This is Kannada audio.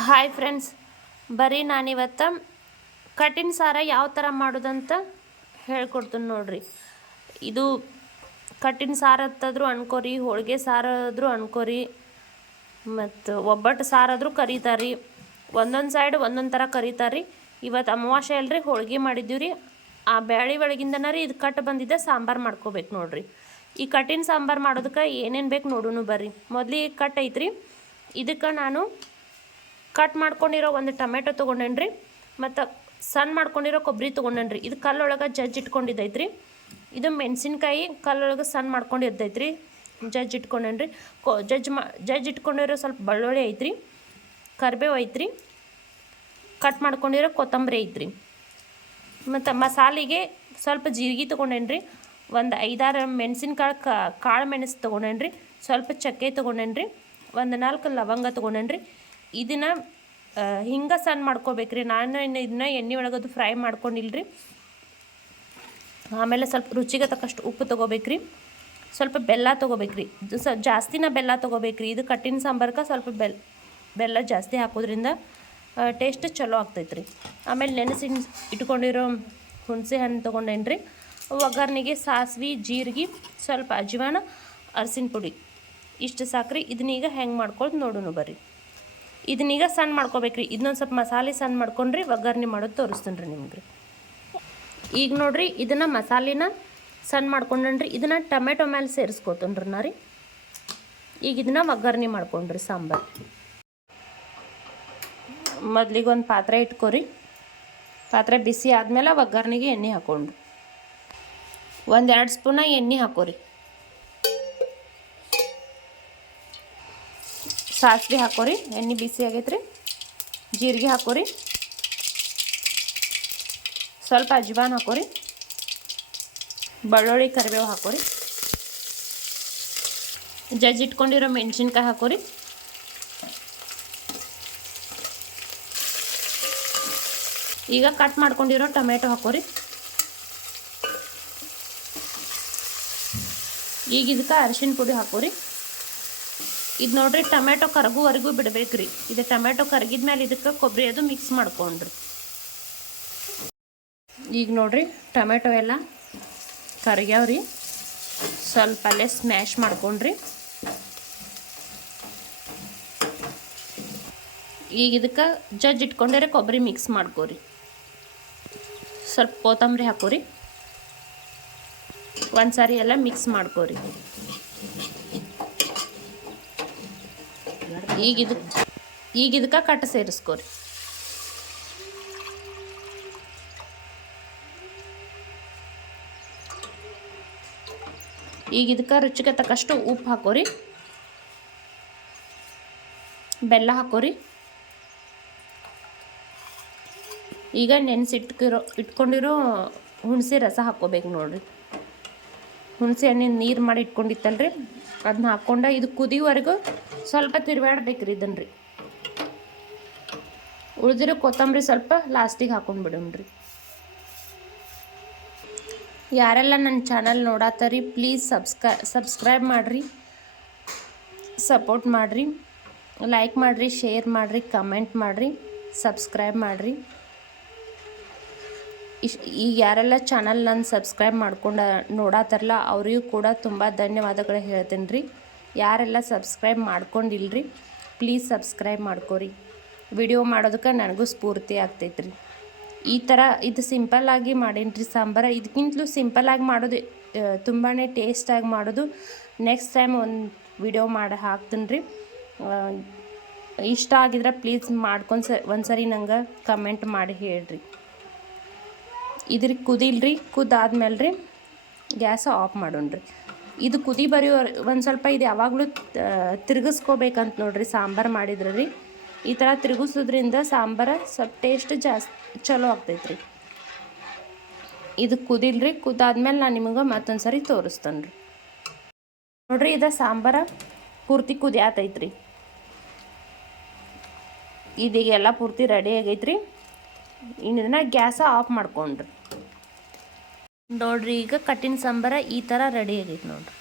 ಹಾಯ್ ಫ್ರೆಂಡ್ಸ್ ಬರೀ ನಾನಿವತ್ತು ಕಠಿಣ ಸಾರ ಯಾವ ಥರ ಮಾಡೋದಂತ ಹೇಳ್ಕೊಡ್ತೀನಿ ನೋಡ್ರಿ. ಇದು ಕಟ್ಟಿನ ಸಾರು ಹತ್ತಾದ್ರೂ ಅನ್ಕೋರಿ, ಹೋಳಿಗೆ ಸಾರು ಆದರೂ ಅನ್ಕೋರಿ, ಮತ್ತು ಒಬ್ಬಟ್ಟು ಸಾರಾದರೂ ಕರೀತಾರಿ ಒಂದೊಂದು ಸೈಡ್ ಒಂದೊಂದು ಥರ ಕರೀತಾರೆ ಇವತ್ತು ಅಮಾವಾಸ್ಯೆ ಅಲ್ರಿ, ಹೋಳಿಗೆ ಮಾಡಿದ್ದೀವಿ ರೀ ಆ ಬ್ಯಾಳಿ ಒಳಗಿಂದನ ರೀ ಇದು ಕಟ್ ಬಂದಿದ್ದೆ, ಸಾಂಬಾರು ಮಾಡ್ಕೋಬೇಕು ನೋಡ್ರಿ. ಈ ಕಟ್ಟಿನ ಸಾಂಬಾರು ಮಾಡೋದಕ್ಕೆ ಏನೇನು ಬೇಕು ನೋಡೋಣ ಬರ್ರಿ. ಮೊದಲಿಗೆ ಕಟ್ ಐತ್ರಿ. ಇದಕ್ಕೆ ನಾನು ಕಟ್ ಮಾಡ್ಕೊಂಡಿರೋ ಒಂದು ಟೊಮೆಟೊ ತೊಗೊಂಡೇನ್ರಿ? ಮತ್ತು ಸಣ್ಣ ಮಾಡ್ಕೊಂಡಿರೋ ಕೊಬ್ಬರಿ ತೊಗೊಂಡೇನ್ರಿ? ಇದು ಕಲ್ಲೊಳಗೆ ಜಜ್ಜಿ ಇಟ್ಕೊಂಡಿದ್ದೈತ್ರಿ. ಇದು ಮೆಣಸಿನ್ಕಾಯಿ ಕಲ್ಲೊಳಗೆ ಸಣ್ಣ ಮಾಡ್ಕೊಂಡು ಇದ್ದೈತ್ರಿ ಜಜ್ಜಿ ಇಟ್ಕೊಂಡೇನ್ರಿ. ಕೊ ಜಜ್ ಮಾ ಜಜ್ಜಿ ಇಟ್ಕೊಂಡಿರೋ ಸ್ವಲ್ಪ ಬೆಳ್ಳುಳ್ಳಿ ಐತ್ರಿ. ಕರಿಬೇವು ಐತ್ರಿ. ಕಟ್ ಮಾಡ್ಕೊಂಡಿರೋ ಕೊತ್ತಂಬರಿ ಐತ್ರಿ. ಮತ್ತು ಮಸಾಲೆಗೆ ಸ್ವಲ್ಪ ಜೀರಿಗೆ ತೊಗೊಂಡೇನ್ರಿ. ಒಂದು ಐದಾರು ಮೆಣಸಿನ್ಕಾಳು ಕಾಳು ಮೆಣಸು ತೊಗೊಂಡೇನ್ರಿ. ಸ್ವಲ್ಪ ಚಕ್ಕೆ ತೊಗೊಂಡೇನ್ರಿ. ಒಂದು ನಾಲ್ಕು ಲವಂಗ ತೊಗೊಂಡೇನ್ರಿ. ಇದನ್ನು ಹಿಂಗೆ ಸಣ್ಣ ಮಾಡ್ಕೋಬೇಕ್ರಿ. ನಾನು ಇನ್ನು ಇದನ್ನ ಎಣ್ಣೆ ಒಳಗದು ಫ್ರೈ ಮಾಡ್ಕೊಂಡಿಲ್ರಿ. ಆಮೇಲೆ ಸ್ವಲ್ಪ ರುಚಿಗೆ ತಕ್ಕಷ್ಟು ಉಪ್ಪು ತೊಗೋಬೇಕ್ರಿ. ಸ್ವಲ್ಪ ಬೆಲ್ಲ ತೊಗೋಬೇಕ್ರಿ. ಸ, ಜಾಸ್ತಿನ ಬೆಲ್ಲ ತೊಗೋಬೇಕ್ರಿ. ಇದು ಕಟ್ಟಿನ ಸಾಂಬಾರ್ಕ ಸ್ವಲ್ಪ ಬೆಲ್, ಬೆಲ್ಲ ಜಾಸ್ತಿ ಹಾಕೋದ್ರಿಂದ ಟೇಸ್ಟ್ ಚಲೋ ಆಗ್ತೈತ್ರಿ. ಆಮೇಲೆ ನೆನೆಸಿ ಇಟ್ಕೊಂಡಿರೋ ಹುಣಸೆ ಹಣ್ಣು ತೊಗೊಂಡೇನ್ರಿ. ಒಗ್ಗರಣೆಗೆ ಸಾಸ್ವೆ, ಜೀರಿಗೆ, ಸ್ವಲ್ಪ ಅಜ್ವಾನ ಅರಸಿನ ಪುಡಿ. ಇಷ್ಟು ಸಾಕ್ರಿ. ಇದನ್ನೀಗ ಹೆಂಗೆ ಮಾಡ್ಕೊಳ್ತು ನೋಡೋಣ ಬರ್ರಿ. ಇದನ್ನೀಗ ಸಣ್ಣ ಮಾಡ್ಕೋಬೇಕ್ರಿ. ಇದನ್ನೊಂದು ಸ್ವಲ್ಪ ಮಸಾಲೆ ಸಣ್ಣ ಮಾಡ್ಕೊಂಡ್ರಿ, ಒಗ್ಗರ್ಣೆ ಮಾಡೋದು ತೋರಿಸ್ತೀನಿ ರೀ ನಿಮ್ಗೆ. ಈಗ ನೋಡಿರಿ, ಇದನ್ನು ಮಸಾಲಿನ ಸಣ್ಣ ಮಾಡ್ಕೊಂಡ್ರಿ ಇದನ್ನು ಟೊಮೆಟೊ ಮೇಲೆ ಸೇರಿಸ್ಕೊತನ್ರಿ ನಾ ರೀ. ಈಗ ಇದನ್ನು ಒಗ್ಗರ್ಣೆ ಮಾಡ್ಕೊಂಡ್ರಿ ಸಾಂಬಾರು. ಮೊದಲಿಗೆ ಒಂದು ಪಾತ್ರೆ ಇಟ್ಕೊರಿ. ಪಾತ್ರೆ ಬಿಸಿ ಆದಮೇಲೆ ಒಗ್ಗರ್ಣೆಗೆ ಎಣ್ಣೆ ಹಾಕೊಂಡ್ರಿ. ಒಂದೆರಡು ಸ್ಪೂನ ಎಣ್ಣೆ ಹಾಕೋರಿ. ಸಾಸಿವೆ ಹಾಕೋರಿ, ಎಣ್ಣೆ ಬಿಸಿ ಆಗೈತ್ರಿ. ಜೀರಿಗೆ ಹಾಕೋರಿ. ಸ್ವಲ್ಪ ಅಜ್ವಾನ್ ಹಾಕೋರಿ. ಬೆಳ್ಳುಳ್ಳಿ ಕರಿಬೇವು ಹಾಕೋರಿ. ಜಜ್ಜ್ ಇಟ್ಕೊಂಡಿರೋ ಮೆಣಸಿನ್ಕಾಯಿ ಹಾಕೋರಿ. ಈಗ ಕಟ್ ಮಾಡ್ಕೊಂಡಿರೋ ಟೊಮೆಟೊ ಹಾಕೋರಿ. ಈಗ ಇದಕ್ಕೆ ಅರಿಶಿನ ಪುಡಿ ಹಾಕೋರಿ. ಇದು ನೋಡ್ರಿ ಟೊಮೆಟೊ ಕರಗುವರೆಗೂ ಬಿಡ್ಬೇಕ್ರಿ. ಇದು ಟೊಮೆಟೊ ಕರಗಿದ್ಮೇಲೆ ಇದಕ್ಕೆ ಕೊಬ್ಬರಿ ಅದು ಮಿಕ್ಸ್ ಮಾಡ್ಕೊಂಡ್ರಿ. ಈಗ ನೋಡ್ರಿ ಟೊಮೆಟೊ ಎಲ್ಲ ಕರಗ್ಯಾವ್ರಿ. ಸ್ವಲ್ಪ ಅಲ್ಲೇ ಸ್ಮ್ಯಾಶ್ ಮಾಡ್ಕೊಂಡ್ರಿ. ಈಗ ಇದಕ್ಕೆ ಜಜ್ ಇಟ್ಕೊಂಡ್ರೆ ಕೊಬ್ಬರಿ ಮಿಕ್ಸ್ ಮಾಡ್ಕೋರಿ. ಸ್ವಲ್ಪ ಕೊತ್ತಂಬರಿ ಹಾಕೋರಿ. ಒಂದು ಸಾರಿ ಎಲ್ಲ ಮಿಕ್ಸ್ ಮಾಡ್ಕೋರಿ. ಈಗ ಈಗಿದ್ಕ ಈಗ ಇದಕ್ಕೆ ಕಟ್ ಸೇರಿಸ್ಕೋರಿ. ಈಗ ಇದಕ್ಕೆ ರುಚಿಗೆ ತಕ್ಕಷ್ಟು ಉಪ್ಪು ಹಾಕೋರಿ. ಬೆಲ್ಲ ಹಾಕೋರಿ. ಈಗ ನೆನೆಸಿಟ್ಕಿರೋ ಇಟ್ಕೊಂಡಿರೋ ಹುಣಸೆ ರಸ ಹಾಕೋಬೇಕು ನೋಡ್ರಿ. ಹುಣಸೆ ಹಣ್ಣಿನ ನೀರು ಮಾಡಿ ಇಟ್ಕೊಂಡಿತ್ತಲ್ರಿ? ಅದನ್ನ ಹಾಕ್ಕೊಂಡ ಇದು ಕುದಿವರೆಗೂ ಸ್ವಲ್ಪ ತಿರುವಾಡ್ಬೇಕ್ರಿ ಇದನ್ನು ರೀ ಉಳಿದಿರೋ ಕೊತ್ತಂಬರಿ ಸ್ವಲ್ಪ ಲಾಸ್ಟಿಗೆ ಹಾಕೊಂಡು ಬಿಡೋಣ್ರಿ. ಯಾರೆಲ್ಲ ನನ್ನ ಚಾನಲ್ ನೋಡತ್ತರಿ ಪ್ಲೀಸ್ ಸಬ್ಸ್ಕ್ರೈ ಸಬ್ಸ್ಕ್ರೈಬ್ ಮಾಡಿರಿ. ಸಪೋರ್ಟ್ ಮಾಡಿರಿ. ಲೈಕ್ ಮಾಡಿರಿ ಶೇರ್ ಮಾಡಿರಿ ಕಮೆಂಟ್ ಮಾಡಿರಿ ಸಬ್ಸ್ಕ್ರೈಬ್ ಮಾಡಿರಿ. ಇಶ್ ಈಗ ಯಾರೆಲ್ಲ ಚಾನಲ್ ನನ್ನ ಸಬ್ಸ್ಕ್ರೈಬ್ ಮಾಡ್ಕೊಂಡು ನೋಡತ್ತಾರಲ್ಲ ಅವರಿಗೂ ಕೂಡ ತುಂಬ ಧನ್ಯವಾದಗಳು ಹೇಳ್ತೀನಿ ರೀ ಯಾರೆಲ್ಲ ಸಬ್ಸ್ಕ್ರೈಬ್ ಮಾಡ್ಕೊಂಡಿಲ್ರಿ ಪ್ಲೀಸ್ ಸಬ್ಸ್ಕ್ರೈಬ್ ಮಾಡ್ಕೊರಿ. ವಿಡಿಯೋ ಮಾಡೋದಕ್ಕೆ ನನಗೂ ಸ್ಫೂರ್ತಿ ಆಗ್ತೈತೆ ಈ ಥರ ಇದು ಸಿಂಪಲ್ಲಾಗಿ ಮಾಡೀನಿ ರೀ ಸಾಂಬಾರು. ಇದಕ್ಕಿಂತಲೂ ಸಿಂಪಲ್ಲಾಗಿ ಮಾಡೋದು ತುಂಬಾ ಟೇಸ್ಟಾಗಿ ಮಾಡೋದು. ನೆಕ್ಸ್ಟ್ ಟೈಮ್ ಒಂದು ವಿಡಿಯೋ ಮಾಡಿ ಹಾಕ್ತೀನಿ ರೀ ಇಷ್ಟ ಆಗಿದ್ರೆ ಪ್ಲೀಸ್ ಮಾಡ್ಕೊಂಡು ಸ ಒಂದು ಸರಿ ನಂಗೆ ಕಮೆಂಟ್ ಮಾಡಿ ಹೇಳ್ರಿ. ಇದ್ರ ಕುದಿಲ್ರಿ ಕುದಾದ್ಮೇಲೆ ರೀ ಗ್ಯಾಸ ಆಫ್ ಮಾಡೋಣ್ರಿ. ಇದು ಕುದಿ ಬರೆಯೋ ಒಂದು ಸ್ವಲ್ಪ ಇದು ಯಾವಾಗಲೂ ತಿರುಗಿಸ್ಕೋಬೇಕಂತ ನೋಡ್ರಿ ಸಾಂಬಾರು ಮಾಡಿದ್ರೆ ರೀ ಈ ಥರ ತಿರುಗಿಸೋದ್ರಿಂದ ಸಾಂಬಾರು ಸ್ವಲ್ಪ ಟೇಸ್ಟ್ ಜಾಸ್ತಿ, ಚಲೋ ಆಗ್ತೈತ್ರಿ. ಇದು ಕುದಿಲ್ರಿ ಕುದಾದ್ಮೇಲೆ ನಾನು ನಿಮಗೆ ಮತ್ತೊಂದು ಸರಿ ತೋರಿಸ್ತೇನೆ ರೀ ನೋಡ್ರಿ ಇದು ಸಾಂಬಾರ ಪೂರ್ತಿ ಕುದಿ ಆತೈತ್ರಿ ಇದೀಗೆಲ್ಲ ಪೂರ್ತಿ ರೆಡಿ ಆಗೈತ್ರಿ. ಇನ್ನು ಇದನ್ನ ಗ್ಯಾಸ ಆಫ್ ಮಾಡ್ಕೊಂಡ್ರಿ. ನೋಡ್ರಿ ಈಗ ಕಟ್ಟಿನ ಸಾಂಬಾರ ಈ ಥರ ರೆಡಿ ಆಗೈತೆ ನೋಡ್ರಿ.